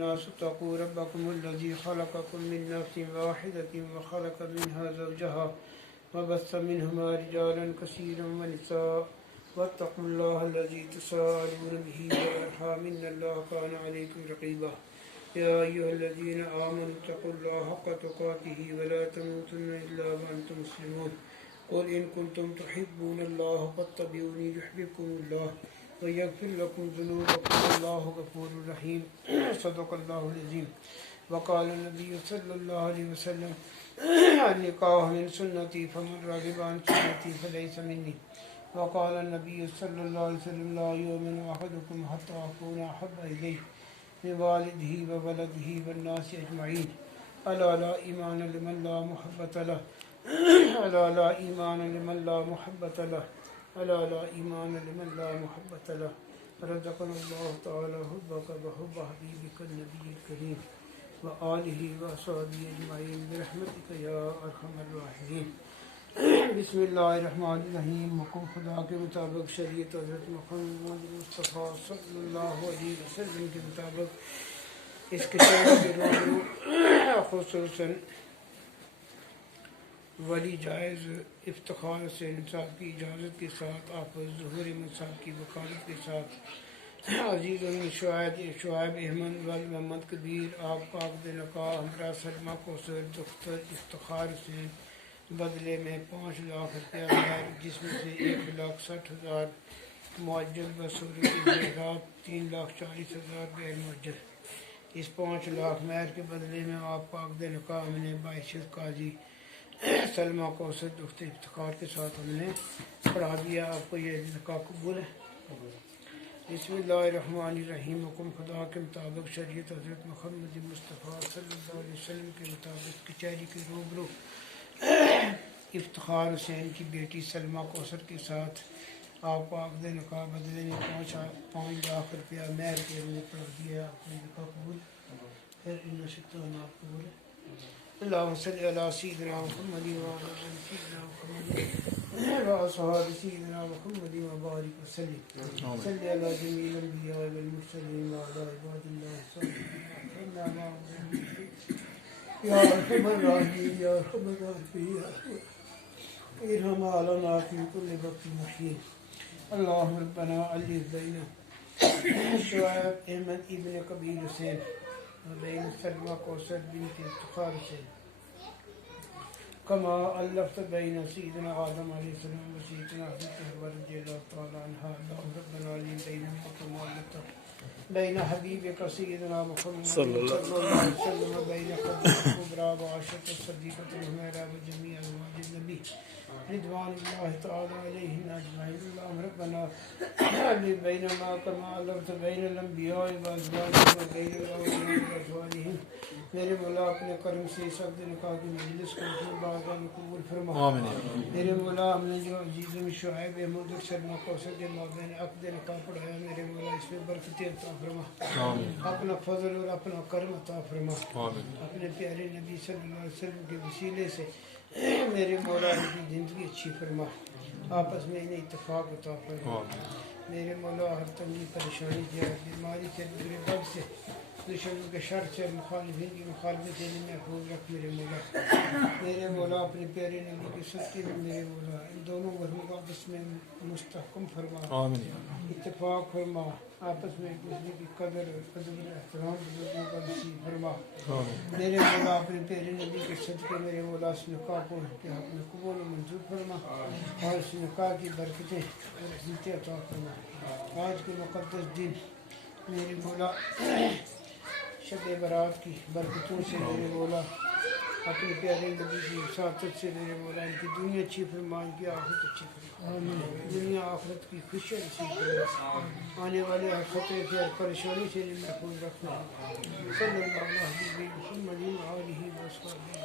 الناس اتقوا ربكم الذي خلقكم من نفس واحدة وخلق منها زوجها وبث منهما رجالا كثيرا ونساء واتقوا الله الذي تساءلون به والأرحام إن الله كان عليكم رقيبا يا أيها الذين آمنوا اتقوا الله حق تقاته ولا تموتن إلا وأنتم مسلمون قل إن كنتم تحبون الله فاتبعوني يحببكم الله ويغفر لكم ذنوبكم والله غفور رحيم صدق الله العظيم وقال النبي صلى الله عليه وسلم النكاح من سنتي فمن رغب عن سنتي فليس مني وقال النبي صلى الله عليه وسلم لا يؤمن أحدكم حتى أكون أحب إليه من والده وولده والناس أجمعين ألا لا إيمان لمن لا محبة له ألا لا إيمان لمن لا محبة له ألا لا إيمان لمن لا محبة له رزقنا الله تعالى حبك وحب حبيبك النبي الكريم وآله وصحبه أجمعين برحمتك يا أرحم الراحمين بسم اللہ الرحمن الرحیم حکم خدا کے مطابق شریعت حضرت محمد مصطفیٰ صلی اللہ علیہ وسلم کے مطابق اس کتاب کے روبرو خصوصاً ولی جائز افتخار سے انصاب کی اجازت کے ساتھ آپ ظہور منصاب کی وکالت کے ساتھ عزیز شعیب احمد ول محمد کبیر آپ کا عقد نکاح ہمراہ سلمہ کوثر دختر افتخار سے بدلے میں 5 لاکھ روپیہ مہر جس میں سے 1,60,000 معجل بصورت زیورات 3,40,000 غیر معجل اس 5 لاکھ مہر کے بدلے میں آپ کا عقد نکاح ہم نے باعث قاضی سلمہ کوثر دختر افتخار کے ساتھ ہم نے پڑھا دیا آپ کو یہ نکاح قبول ہے بسم اللہ الرحمن الرحیم حکم خدا کے مطابق شریعت حضرت محمد مصطفیٰ صلی اللہ علیہ وسلم کے مطابق کچہری کے روبرو افتخار حسین کی بیٹی سلمہ کوثر کے ساتھ آپ کو عقد نکاح بدلے میں 5 لاکھ روپیہ مہر کے ہم نے پڑھا دیا آپ نے نکاح قبول پھر ان شکتا آپ قبول ہے اللہم صلی علی سیدنا محمد وعلی سیدنا محمد وصحاب سیدنا محمد وبارک وسلم صلی علی جمیع الانبیاء والمرسلین وعلی عباد اللہ الصالحین یا ارحم الراحمین یا ارحم الراحمین ارحم علنا فی کل وقت محین اللہم ربنا الف بین شعیب احمد ابن کبیر حسین وبین سلمہ کوثر بنت افتخار حسین کما الفت بین سیدنا آدم علیہ السلام و سیدنا حضرت حوا رضی اللہ تعالی عنہ اللہم ربنا الف بینہما کما الفت بین حبیبک سیدنا محمد صلی اللہ علیہ وسلم بین خدیجہ کبریٰ و عائشہ صدیقۃ الحمیرہ و جمیع ازواج النبی رضوان اللہ تعالی علیہم اجمعین اللہم ربنا الف بینہما کما الفت بین الانبیاء وازواجہم و بین الاولیاء وازواجہم میرے مولا اپنے کرم سے اس عقد نکاح کی مجلس کو اپنے باغان قبول فرما میرے مولا ہم نے جو عزیز شعیب احمد اور سلمہ کوثر کے مابین عقد نکاح پڑھایا میرے مولا اس میں برکتیں عطا فرما اپنا فضل اور اپنا کرم عطا فرما اپنے پیارے نبی صلی اللہ علیہ وسلم کے وسیلے سے میرے مولا ان کی زندگی اچھی فرما آپس میں انہیں اتفاق عطا فرما میرے مولا ہر تنگی پریشانی جائے بیماری سے برے بد سے دشمنوں کے شر سے مخالفین کی مخالفت سے محفوظ رکھ میرے مولا اپنے پیارے نبی کے صدقے میں میرے مولا ان دونوں گھروں کو آپس میں مستحکم فرما اتفاق فرما آپس میں ایک دوسرے کی قدر احترام بزرگوں کا نصیب فرما میرے مولا اپنے پیارے نبی کے صدقے میرے مولا اس نکاح کو کے حق میں قبول و منظور فرما اور اس نکاح کی برکتیں اور عزتیں عطا فرما آج کے مقدس دن میرے مولا شب برات کی برکتوں سے میرے مولا اپنے پیارے نبی کی وساطت سے میرے مولا ان کی دنیا اچھی فرما ان کی آخرت اچھی فرما دنیا آخرت کی خوشی نصیب فرما آنے والے ہر خطرے سے ہر پریشانی سے محفوظ رکھنا صلی اللہ علیہ وسلم محمد وآلہ وصحبہ